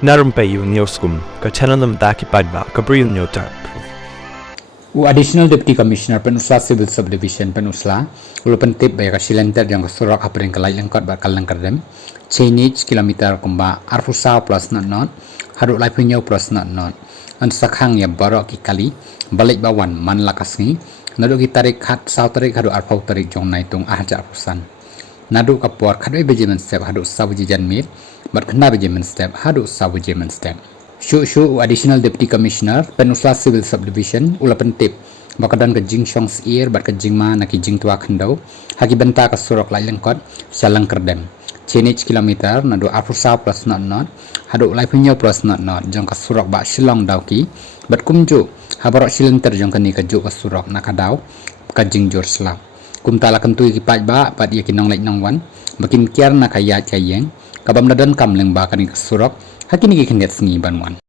Na Rympei U ka channel daki paidbah ka Bri U Hynñiewtrep. Additional Deputy Commissioner Penusla Civil Subdivision Penusla ulupan tip bay ka silenter yang surok apring kalai lengkot bakal lengkerdem change kilometer kumba arfusa plus not haduk lai punya plus not an sakhang ya baroh ki kali balik bawan man lakasni naduk ki tarik khat sau tarik haduk arfau tarik jong naitung ahja arfusan naduk kapor khadoi bejemen step haduk sabuji janmir bat khna bejemen step haduk sabuji men step Shu Additional Deputy Commissioner Penusla Civil Subdivision ulapan tip bakadan ke jing shongs ear bat ke jing ma naki jing tua khandau haki benta ka surok lai lengkot salang kerdem change kilometer nadu afrusa plus not haduk lai punya plus not jong ka surok ba Shillong Dawki bat kumju habarok silenter jong kani ka ju ka surok nakadau ka jing jor slap kumtala kentui ki paidbah bat ia kinong lai nong wan makin Kiar na ka iaid ka ieng kabam dadan kam leng ba kani ka surok hakine ki khenget sngi banwan